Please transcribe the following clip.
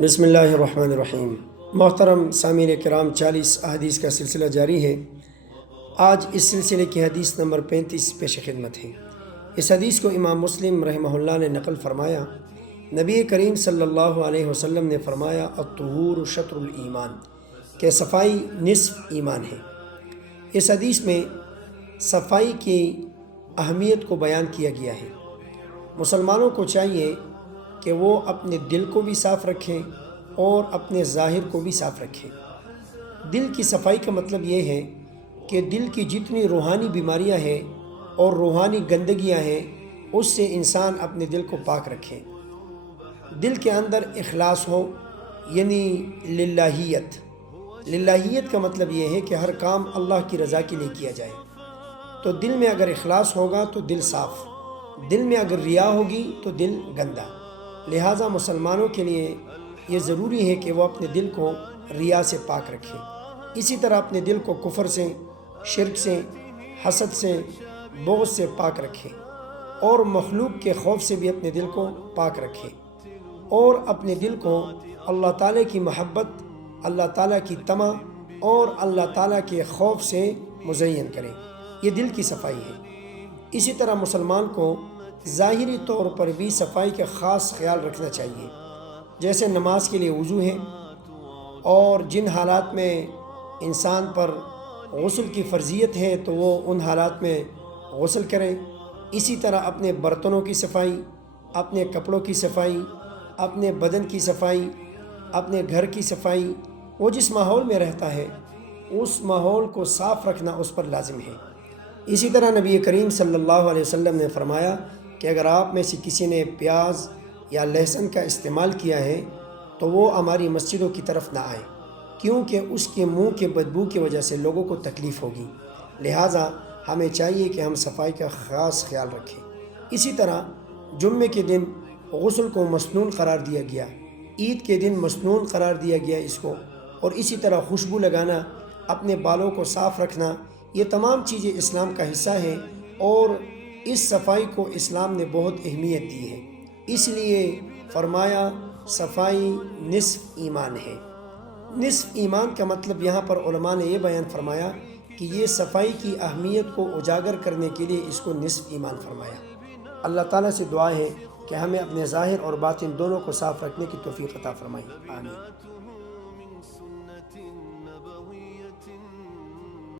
بسم اللہ الرحمن الرحیم۔ محترم سامعین کرام، 40 احادیث کا سلسلہ جاری ہے۔ آج اس سلسلے کی حدیث نمبر 35 پیش خدمت ہے۔ اس حدیث کو امام مسلم رحمہ اللہ نے نقل فرمایا۔ نبی کریم صلی اللہ علیہ وسلم نے فرمایا، الطہور شطر الایمان، کہ صفائی نصف ایمان ہے۔ اس حدیث میں صفائی کی اہمیت کو بیان کیا گیا ہے۔ مسلمانوں کو چاہیے کہ وہ اپنے دل کو بھی صاف رکھیں اور اپنے ظاہر کو بھی صاف رکھیں۔ دل کی صفائی کا مطلب یہ ہے کہ دل کی جتنی روحانی بیماریاں ہیں اور روحانی گندگیاں ہیں، اس سے انسان اپنے دل کو پاک رکھے۔ دل کے اندر اخلاص ہو، یعنی للہیت کا مطلب یہ ہے کہ ہر کام اللہ کی رضا کے لیے کیا جائے۔ تو دل میں اگر اخلاص ہوگا تو دل صاف، دل میں اگر ریا ہوگی تو دل گندا۔ لہٰذا مسلمانوں کے لیے یہ ضروری ہے کہ وہ اپنے دل کو ریا سے پاک رکھیں۔ اسی طرح اپنے دل کو کفر سے، شرک سے، حسد سے، بغض سے پاک رکھیں، اور مخلوق کے خوف سے بھی اپنے دل کو پاک رکھیں، اور اپنے دل کو اللہ تعالیٰ کی محبت، اللہ تعالیٰ کی طمع اور اللہ تعالیٰ کے خوف سے مزین کریں۔ یہ دل کی صفائی ہے۔ اسی طرح مسلمان کو ظاہری طور پر بھی صفائی کا خاص خیال رکھنا چاہیے، جیسے نماز کے لیے وضو ہے، اور جن حالات میں انسان پر غسل کی فرضیت ہے تو وہ ان حالات میں غسل کرے۔ اسی طرح اپنے برتنوں کی صفائی، اپنے کپڑوں کی صفائی، اپنے بدن کی صفائی، اپنے گھر کی صفائی، وہ جس ماحول میں رہتا ہے اس ماحول کو صاف رکھنا اس پر لازم ہے۔ اسی طرح نبی کریم صلی اللہ علیہ وسلم نے فرمایا کہ اگر آپ میں سے کسی نے پیاز یا لہسن کا استعمال کیا ہے تو وہ ہماری مسجدوں کی طرف نہ آئے، کیونکہ اس کے منہ کے بدبو کی وجہ سے لوگوں کو تکلیف ہوگی۔ لہٰذا ہمیں چاہیے کہ ہم صفائی کا خاص خیال رکھیں۔ اسی طرح جمعے کے دن غسل کو مسنون قرار دیا گیا، عید کے دن مسنون قرار دیا گیا اس کو، اور اسی طرح خوشبو لگانا، اپنے بالوں کو صاف رکھنا، یہ تمام چیزیں اسلام کا حصہ ہیں، اور اس صفائی کو اسلام نے بہت اہمیت دی ہے۔ اس لیے فرمایا صفائی نصف ایمان ہے۔ نصف ایمان کا مطلب یہاں پر علماء نے یہ بیان فرمایا کہ یہ صفائی کی اہمیت کو اجاگر کرنے کے لیے اس کو نصف ایمان فرمایا۔ اللہ تعالیٰ سے دعا ہے کہ ہمیں اپنے ظاہر اور باطن دونوں کو صاف رکھنے کی توفیق عطا فرمائے۔ آمین۔